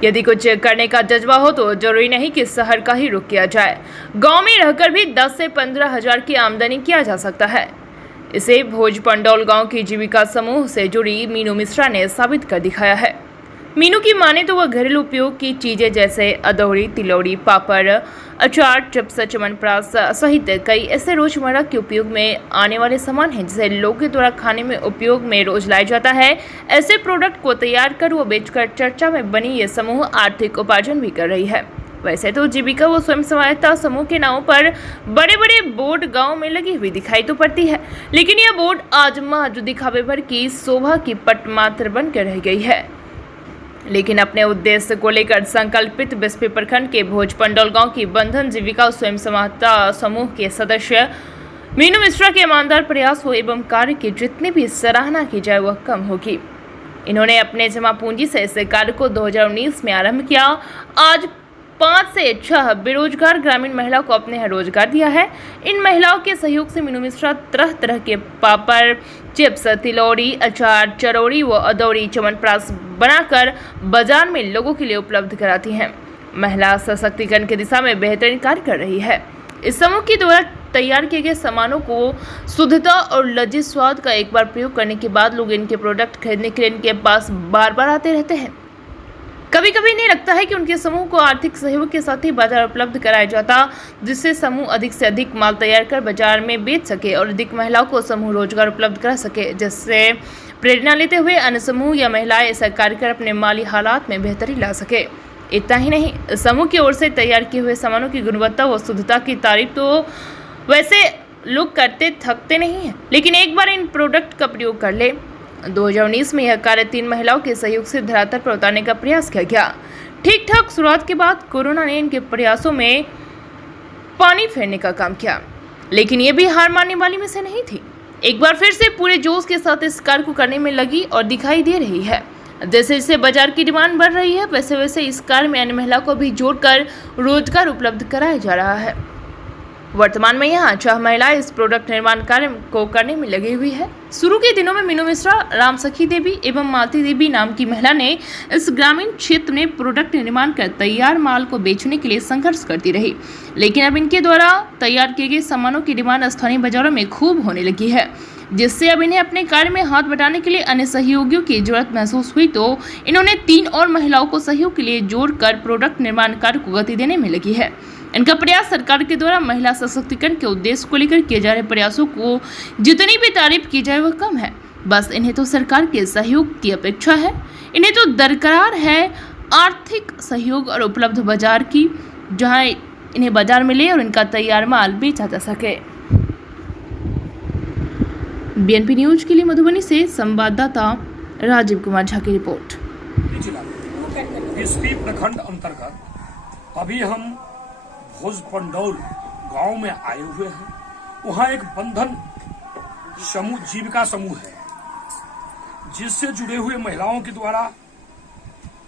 यदि कुछ करने का जज्बा हो तो जरूरी नहीं कि शहर का ही रुख किया जाए। गांव में रहकर भी 10 से 15 हजार की आमदनी किया जा सकता है। इसे भोज पंडौल गांव की जीविका समूह से जुड़ी मीनू मिश्रा ने साबित कर दिखाया है। मीनू की माने तो वह घरेलू उपयोग की चीजें जैसे अदौड़ी, तिलौड़ी, पापड़, अचार, चिप्स, च्यवनप्राश सहित कई ऐसे रोजमर्रा के उपयोग में आने वाले सामान हैं जिसे लोगों के द्वारा खाने में उपयोग में रोज लाया जाता है। ऐसे प्रोडक्ट को तैयार कर वो बेचकर चर्चा में बनी ये समूह आर्थिक उपार्जन भी कर रही है। वैसे तो जीविका व स्वयं सहायता समूह के नामों पर बड़े बड़े बोर्ड गांव में लगी हुई दिखाई तो पड़ती है, लेकिन यह बोर्ड आज महज दिखावे भर की शोभा की पट मात्र बनकर रह गई है। लेकिन अपने उद्देश्य को लेकर संकल्पित बिस्फी प्रखंड के भोज पंडौल गांव की बंधन जीविका स्वयं सहायता समूह के सदस्य मीनू मिश्रा के ईमानदार प्रयास हो एवं कार्य की जितनी भी सराहना की जाए वह कम होगी। इन्होंने अपने जमा पूंजी से इस कार्य को 2019 में आरंभ किया। आज 5 से 6 बेरोजगार ग्रामीण महिलाओं को अपने यहाँ रोजगार दिया है। इन महिलाओं के सहयोग से मीनू मिश्रा तरह तरह के पापड़, चिप्स, तिलौड़ी, अचार, चरौड़ी व अदौड़ी, च्यवनप्राश बनाकर बाजार में लोगों के लिए उपलब्ध कराती हैं। महिला सशक्तिकरण की दिशा में बेहतरीन कार्य कर रही है। इस समूह के द्वारा तैयार किए गए सामानों को शुद्धता और लजीज स्वाद का एक बार प्रयोग करने के बाद लोग इनके प्रोडक्ट खरीदने के लिए इनके पास बार बार आते रहते हैं। कभी कभी इन्हें लगता है कि उनके समूह को आर्थिक सहयोग के साथ ही बाजार उपलब्ध कराया जाता, जिससे समूह अधिक से अधिक माल तैयार कर बाजार में बेच सके और अधिक महिलाओं को समूह रोजगार उपलब्ध करा सके, जिससे प्रेरणा लेते हुए अन्य समूह या महिलाएं ऐसा कार्य कर अपने माली हालात में बेहतरी ला सके। इतना ही नहीं, समूह की ओर से तैयार किए हुए सामानों की गुणवत्ता व शुद्धता की तारीफ तो वैसे लोग करते थकते नहीं हैं, लेकिन एक बार इन प्रोडक्ट का प्रयोग कर ले। 2019 में यह कार्य 3 महिलाओं के सहयोग से धरातल पर उतारने का प्रयास किया गया। ठीक ठाक शुरुआत के बाद कोरोना ने इनके प्रयासों में पानी फेरने का काम किया, लेकिन ये भी हार मानने वाली में से नहीं थी। एक बार फिर से पूरे जोश के साथ इस कार्य को करने में लगी और दिखाई दे रही है। जैसे जैसे बाजार की डिमांड बढ़ रही है वैसे वैसे इस कार्य में अन्य महिलाओं को भी जोड़कर रोजगार उपलब्ध कराया जा रहा है। वर्तमान में यहाँ 6 महिलाएं इस प्रोडक्ट निर्माण कार्य को करने में लगी हुई है। शुरू के दिनों में मीनू मिश्रा, राम सखी देवी एवं मालती देवी नाम की महिला ने इस ग्रामीण क्षेत्र में प्रोडक्ट निर्माण कर तैयार माल को बेचने के लिए संघर्ष करती रही, लेकिन अब इनके द्वारा तैयार किए गए सामानों की डिमांड स्थानीय बाजारों में खूब होने लगी है, जिससे अब इन्हें अपने कार्य में हाथ बटाने के लिए अन्य सहयोगियों की जरूरत महसूस हुई तो इन्होंने 3 और महिलाओं को सहयोग के लिए जोड़कर प्रोडक्ट निर्माण कार्य को गति देने में लगी है। इनका प्रयास सरकार के द्वारा महिला सशक्तिकरण के उद्देश्य को लेकर किए जा रहे प्रयासों को जितनी भी तारीफ की जाए वह कम है। बस इन्हें तो सरकार के सहयोग की अपेक्षा है। इन्हें तो दरकार है आर्थिक सहयोग और उपलब्ध बाजार की, जहां इन्हें बाजार मिले और इनका तैयार माल बेचा जा सके। बीएनपी न्यूज के लिए मधुबनी से संवाददाता राजीव कुमार झा की रिपोर्ट। बिस्फी प्रखंड अंतर्गत अभी हम भोज पंडौल गांव में आए हुए हैं। वहां एक बंधन समूह, जीविका समूह है, जिससे जुड़े हुए महिलाओं के द्वारा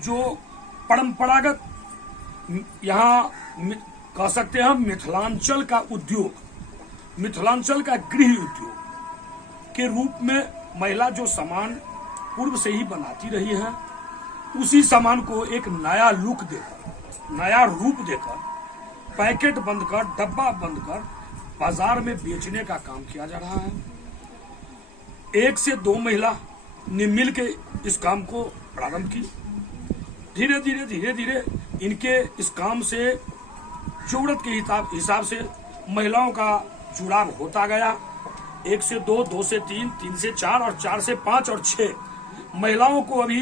जो परंपरागत यहाँ कह सकते हैं मिथिलांचल का उद्योग, मिथिलांचल का गृह उद्योग के रूप में महिला जो सामान पूर्व से ही बनाती रही है, उसी सामान को एक नया लुक देकर, नया रूप देकर, पैकेट बंद कर, डब्बा बंद कर बाजार में बेचने का काम किया जा रहा है। 1 से 2 महिला ने मिल के इस काम को प्रारंभ की। धीरे धीरे इनके इस काम से जरूरत के हिसाब से महिलाओं का जुड़ाव होता गया। 1 से 2, 2 से 3, 3 से 4 और 4 से 5 और 6 महिलाओं को अभी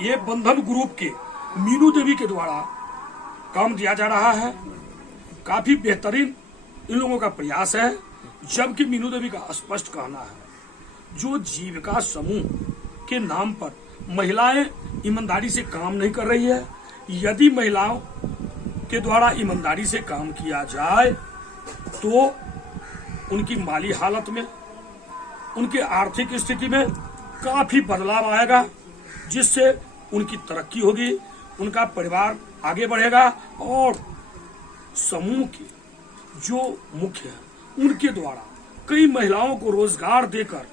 ये बंधन ग्रुप के मीनू देवी के द्वारा काम दिया जा रहा है। काफी बेहतरीन इन लोगों का प्रयास है, जबकि मीनू देवी का स्पष्ट कहना है जो जीविका समूह के नाम पर महिलाएं ईमानदारी से काम नहीं कर रही है। यदि महिलाओं के द्वारा ईमानदारी से काम किया जाए तो उनकी माली हालत में, उनके आर्थिक स्थिति में काफी बदलाव आएगा, जिससे उनकी तरक्की होगी, उनका परिवार आगे बढ़ेगा और समूह के जो मुख्य है उनके द्वारा कई महिलाओं को रोजगार देकर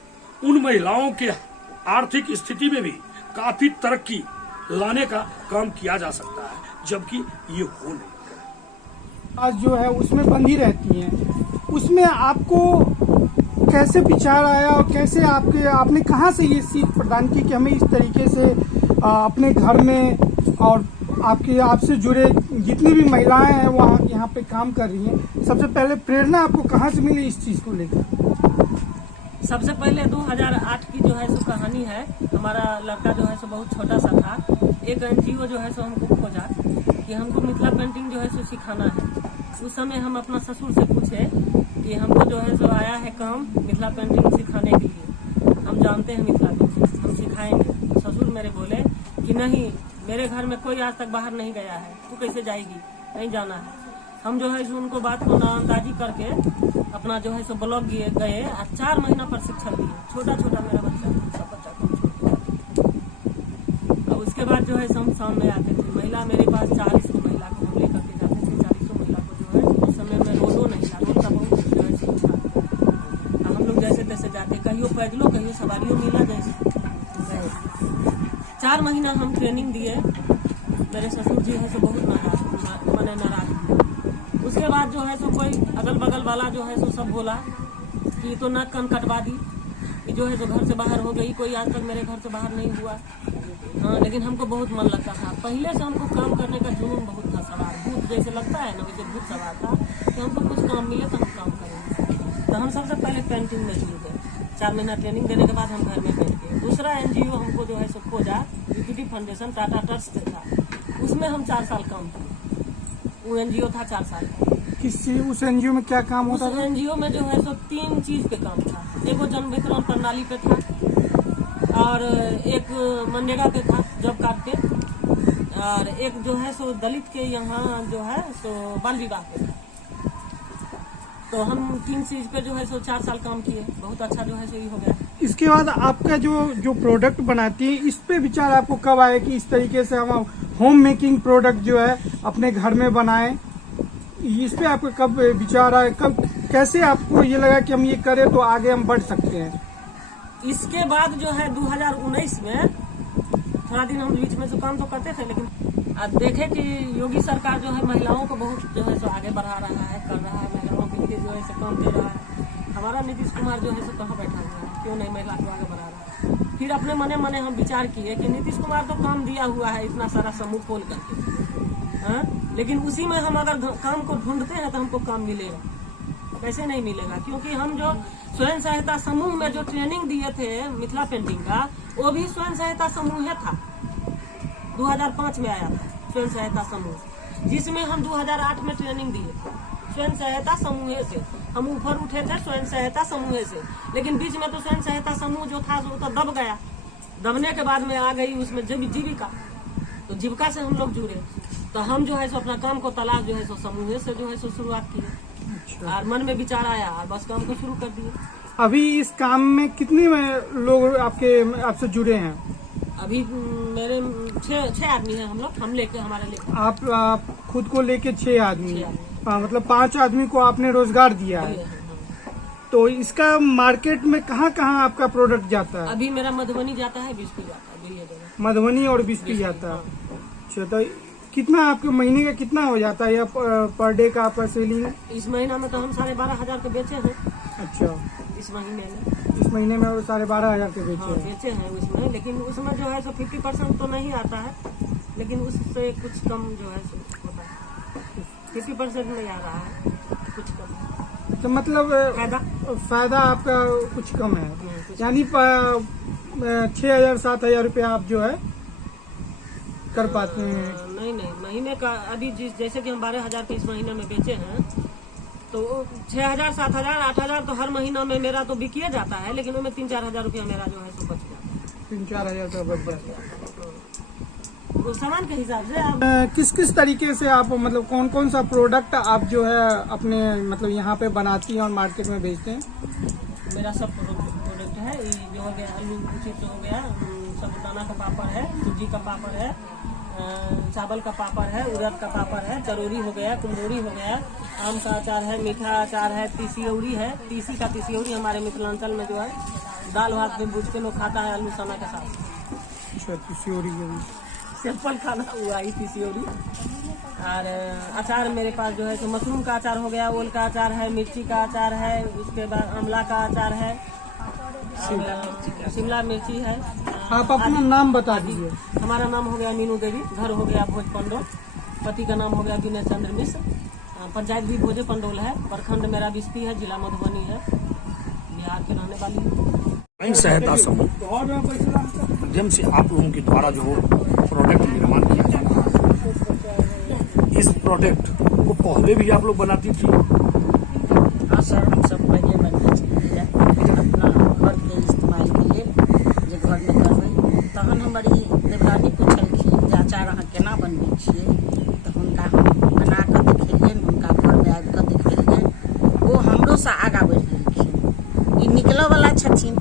उन महिलाओं के आर्थिक स्थिति में भी काफी तरक्की लाने का काम किया जा सकता है, जबकि ये हो नहीं। आज जो है उसमें बंधी रहती हैं, उसमें आपको कैसे विचार आया और कैसे आपने कहाँ से ये सीख प्रदान की कि हमें इस तरीके से अपने घर में और आपसे जुड़े जितनी भी महिलाएं हैं वो यहाँ पे काम कर रही हैं, सबसे पहले प्रेरणा आपको कहाँ से मिली इस चीज को लेकर? सबसे पहले 2008 की जो है सो कहानी है। हमारा लड़का जो है सो बहुत छोटा सा था। एक एनजीओ जो है सो हमको खोजा कि हमको मिथिला पेंटिंग जो है सो सिखाना है। उस समय हम अपना ससुर से पूछे कि हमको जो है सो आया है काम मिथिला पेंटिंग सिखाने के लिए, हम जानते हैं मिथिला पेंटिंग, हम सिखाएंगे। ससुर मेरे बोले कि नहीं, मेरे घर में कोई आज तक बाहर नहीं गया है, तू कैसे जाएगी, नहीं जाना है। हम जो है सो उनको बात को नजरअंदाजी करके अपना जो है सो ब्लॉक गए और 4 महीना प्रशिक्षण दिए। छोटा छोटा मेरा बच्चा और उसके बाद जो है हम सामने आते थे। महिला मेरे पास 40 महिला को हम लेकर के जाते थे। 40 महिला को जो है उस समय में रोडो नहीं था, रोड का बहुत जो है सो था। हम लोग जैसे तैसे जाते, कहियो पैदलों कहियो सवारियों मिला जैसे। 4 महीना हम ट्रेनिंग दिए। मेरे ससुर जी है सो बहुत नाराज। उसके बाद जो है सो कोई अगल बगल वाला जो है सो सब बोला कि तो नाक कान कटवा दी, कि जो है सो घर से बाहर हो गई, कोई आज तक मेरे घर से बाहर नहीं हुआ। हाँ, लेकिन हमको बहुत मन लगता था। पहले से हमको काम करने का जुनून बहुत था सवार, भूत जैसे लगता है ना, वैसे भूत सवार था कि हमको कुछ काम मिले तो हम काम करेंगे। तो हम सबसे पहले पेंटिंग में जुड़ गए। 4 महीना ट्रेनिंग देने के बाद हम घर में पेंट किए। दूसरा एनजीओ हमको जो है सो खोजा, यूपीटी फाउंडेशन टाटा ट्रस्ट था, उसमें हम 4 साल काम किए। वो एनजीओ था 4 साल का। उस एनजीओ में क्या काम होता था? एनजीओ में जो है सो 3 चीज पे काम था। एक वो जन वितरण प्रणाली पे था, और एक मनरेगा पे था, जॉब कार्ड पे, और एक जो है सो दलित के यहाँ जो है सो बाल विवाह पे था। तो हम 3 चीज पे जो है सो 4 साल काम किए। बहुत अच्छा जो है सो ये हो गया। इसके बाद आपका जो प्रोडक्ट बनाती है, इस पे विचार आपको कब आया कि इस तरीके से हम होम मेकिंग प्रोडक्ट जो है अपने घर में बनाएं? इस पे आपको कब विचार आया, कब कैसे आपको ये लगा कि हम ये करें तो आगे हम बढ़ सकते हैं? इसके बाद जो है 2019 में थोड़ा दिन हम बीच में जो काम तो करते थे, लेकिन अब देखे कि योगी सरकार जो है महिलाओं को बहुत जो है सो आगे बढ़ा रहा है, कर रहा है, महिलाओं के लिए जो है सो काम दे रहा है। हमारा नीतीश कुमार जो है सो कहाँ बैठा हुआ है, क्यों नहीं महिला को आगे बढ़ा रहा है। फिर अपने मने हम विचार किए कि नीतीश कुमार तो काम दिया हुआ है इतना सारा समूह खोल करके, हाँ? लेकिन उसी में हम अगर काम को ढूंढते हैं तो हमको काम मिलेगा, कैसे नहीं मिलेगा? क्योंकि हम जो स्वयं सहायता समूह में जो ट्रेनिंग दिए थे मिथिला पेंटिंग का, वो भी स्वयं सहायता समूह था। 2005 में आया था स्वयं सहायता समूह, जिसमें हम 2008 में ट्रेनिंग दिए स्वयं सहायता समूह से। हम ऊपर उठे थे स्वयं सहायता समूह से, लेकिन बीच में तो स्वयं सहायता समूह जो था वो तो दब गया। दबने के बाद में आ गई उसमें जीविका, तो जीविका से हम लोग जुड़े। तो हम जो है सो अपना काम को तलाश जो है सो समूह से जो है सो शुरुआत की। और मन में विचार आया और बस काम को शुरू कर दिए। अभी इस काम में कितने लोग आपसे जुड़े हैं? अभी मेरे 6 आदमी हैं हम लोग, हम लेके हमारे लेके। आप खुद को लेके 6 आदमी? मतलब 5 आदमी को आपने रोजगार दिया है। तो इसका मार्केट में कहाँ आपका प्रोडक्ट जाता है? अभी मेरा मधुबनी जाता है, बिस्पी जाता है, मधुबनी और बिस्पी जाता है। अच्छा, तो कितना आपके महीने का कितना हो जाता है या पर डे का आपका सेलिंग? इस महीना में तो हम 12,500 के बेचे हैं। अच्छा, इस महीने में 12,500 के बेचे हैं उसमें, लेकिन उसमें जो है सो 50% तो नहीं आता है, लेकिन उससे कुछ कम जो है सो होता है। 50% नहीं आ रहा है, कुछ कम। तो मतलब फायदा आपका कुछ कम है, यानी 6,000-7,000 रुपया आप जो है कर पाते हैं? नहीं, महीने का अभी जैसे कि हम 12,000 के इस महीने में बेचे हैं, तो 6,000, 7,000, 8,000 तो हर महीना में मेरा तो बिकिए जाता है, लेकिन उसमें 3-4 हजार रुपया मेरा जो है सो बच जाता है। 3-4 हजार का बच जाता है। तो सामान के हिसाब से आप किस तरीके से आप मतलब कौन सा प्रोडक्ट आप जो है अपने मतलब यहाँ पे बनाती हैं और मार्केट में बेचते हैं? मेरा सब प्रोडक्ट है। ये जो हो गया आलू चिप्स हो गया, साबुदाना का पापड़ है, सूजी का पापड़ है, चावल का पापड़ है, उड़द का पापड़ है, चरौरी हो गया, कुम्हरोरी हो गया, आम का अचार है, मीठा अचार है, तीसियौरी है। तीसियौरी हमारे मिथिलांचल में जो है दाल भात में भूज के लोग खाता है आलू सना के साथ। अच्छा, तीसियौरी सिंपल खाना हुआ ही तिसियोरी। और अचार मेरे पास जो है तो मशरूम का अचार हो गया, ओल का अचार है, मिर्ची का अचार है, उसके बाद आंवला का अचार है, शिमला मिर्ची है। आप अपना नाम बता दीजिए। हमारा नाम हो गया मीनू देवी, घर हो गया भोज पंडोल, पति का नाम हो गया विनय चंद्र मिश्र, पंचायत भी भोजे पंडोल है, प्रखंड मेरा बिस्ती है, जिला मधुबनी है, बिहार के रहने वाली हूँ। स्वयं सहायता समूह के माध्यम से आप लोगों के द्वारा जो प्रोडक्ट निर्माण किया जा रहा है, इस प्रोडक्ट को पहले भी आप लोग बनाती थी? हाँ सर, हम सब पहले बनते छलिए अपना घर के इस्तेमाल के लिए, जे घर में करबै। तहन हमारी देवरानी पूछलखिन जे अचार अहाँ केना बनबै छियै, तऽ हुनका हम बना कऽ देखेलियनि, हुनका घरमे आबि कऽ देखेलियनि, ओ हमरोसँ आगाँ बढ़ि गेलखिन। ई निकलऽ वाला छथिन,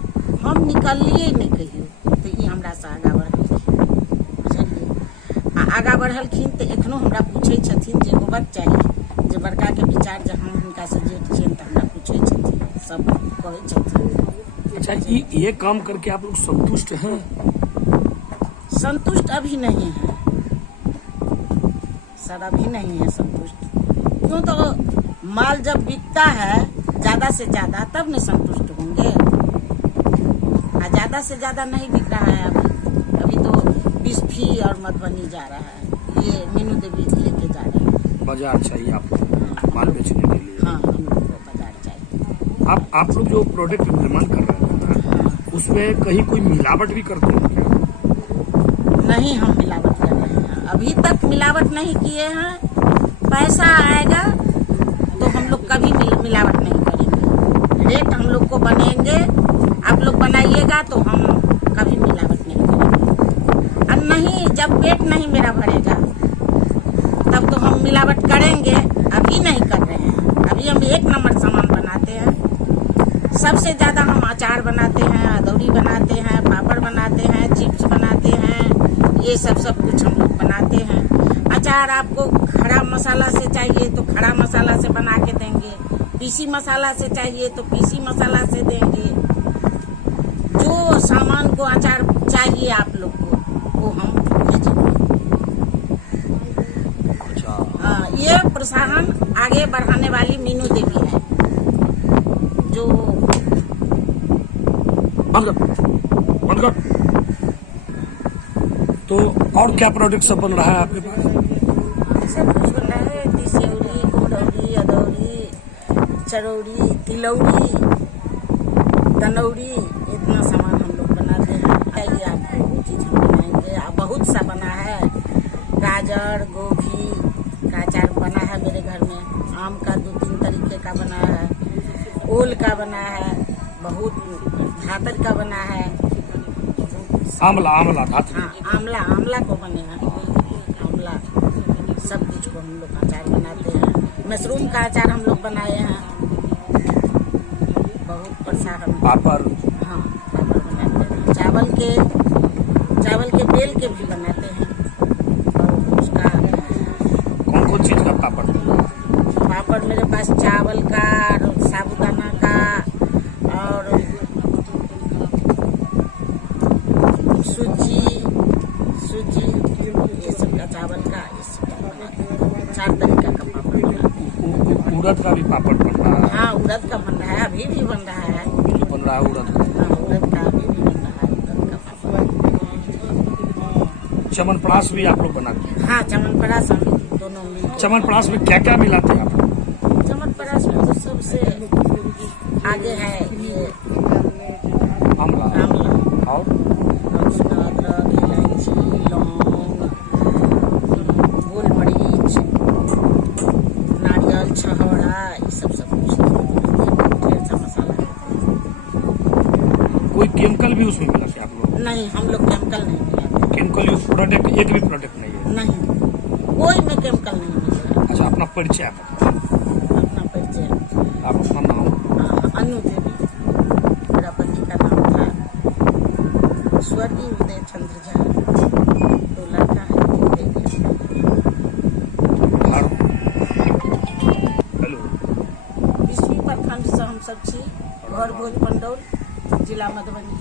हम निकललियै नहि कहियो, तऽ ई हमरासँ आगाँ बढ़लखिन, बुझलियै। आ आगाँ बढ़लखिन तऽ एखनो हमरा पूछै छथिन जे होबक चाही, जे बड़काके विचार जे हम हुनकासँ जेठ छियनि तऽ हमरा पूछै छथिन, सब कहै छथिन। अच्छा, ये काम करके आप लोग संतुष्ट हैं? संतुष्ट अभी नहीं है सर, अभी नहीं है संतुष्ट। क्यों, तो माल जब बिकता है ज्यादा से ज्यादा तब नहीं संतुष्ट होंगे। ज्यादा से ज्यादा नहीं बिक रहा है अभी तो बिस्फी और मधुबनी जा रहा है, ये मीनू देवी लेके जा रहे हैं। बाजार चाहिए आपको माल बेचने के लिए? हाँ, हम लोग को बाजार चाहिए। आप लोग जो प्रोडक्ट निर्माण कर रहे हैं ना, उसमें कहीं कोई मिलावट भी करते हैं क्या? नहीं, हम मिलावट कर रहे हैं, अभी तक मिलावट नहीं किए हैं। पैसा आएगा तो हम लोग कभी मिलावट नहीं करेंगे। रेट हम लोग को बनेंगे, आप लोग बनाइएगा तो हम कभी मिलावट नहीं करेंगे। और नहीं, जब पेट नहीं मेरा भरेगा तब तो हम मिलावट करेंगे। अभी नहीं कर रहे हैं, अभी हम एक नंबर सामान बनाते हैं। सबसे ज्यादा हम अचार बनाते हैं, अदौरी बनाते हैं, पापड़ बनाते हैं, चिप्स बनाते हैं, ये सब कुछ हम लोग बनाते हैं। अचार आपको खड़ा मसाला से चाहिए तो खड़ा मसाला से बना के देंगे, पीसी मसाला से चाहिए तो पीसी मसाला से देंगे। जो सामान को अचार चाहिए आप लोग को वो हम भेजेंगे। हाँ, ये प्रोत्साहन आगे बढ़ाने वाली मीनू देवी है, जो बंद कर। तो और क्या प्रोडक्ट सब बन रहा है आपके पास? सब कुछ बन रहा है, तिसियोरी, कुम्हरौरी, अदौरी, चरौरी, तिलौरी, दनौरी, इतना सामान हम लोग बनाते हैं। चाहिए आपको वो चीज़ हम बनाएंगे। बहुत सा बना है, गाजर, गोभी का अचार बना है मेरे घर में, आम का 2-3 तरीके का बना है, ओल का बना है, बहुत धातर का बना है, आमला धातर। हाँ, आमला को बने हैं, आमला सब कुछ को हम लोग अचार बनाते हैं। मशरूम का अचार हम लोग बनाए हैं, बहुत प्रसाद। पापड़? हाँ, पापड़ बनाते हैं। चावल के बेल के भी बनाते हैं। और उसका कौन चीज का पापड़? पापड़ मेरे पास चावल का, साबुदाना का और सूजी, ये सब का, चावल का, ये सब का बनाते हैं। 4 तरीका का पापड़ बनाते हैं। उड़द का भी पापड़ बन रहा है? हाँ, उड़द का बन रहा है, अभी भी बन रहा है। बन रहा है उड़द का? हाँ, उड़द का अभी भी बन रहा है, उड़द का पापड़। चमनप्राश भी आप लोग बनाते हैं? हाँ, चमनप्राश हम दोनों मिल। चमनप्राश में क्या क्या मिलाते हैं आप लोग? चमनप्राश में तो सबसे आगे है ये आमला और उसमें अदरक, इलायची, लौंग, गोल मरीच, नारियल, छहोड़ा, ये सब कुछ ढेर सा मसाला है। कोई केमिकल भी उसमें मिलाते हैं आप लोग? नहीं, हम लोग केमिकल नहीं मिलाते। केमिकल यूज प्रोडक्ट एक भी प्रोडक्ट नहीं है? नहीं, कोई में केमिकल नहीं मिला। अच्छा, अपना परिचय आप बताइए। अपना परिचय? आप अपना नाम? अनु देवी, मेरा पति का नाम था स्वर्गीय उदय चंद्र झा। 2 लड़का है, एक लड़का। हेलो, बिस्फी प्रखंड से हम सब छी, घर भोज पंडौल, जिला मधुबनी।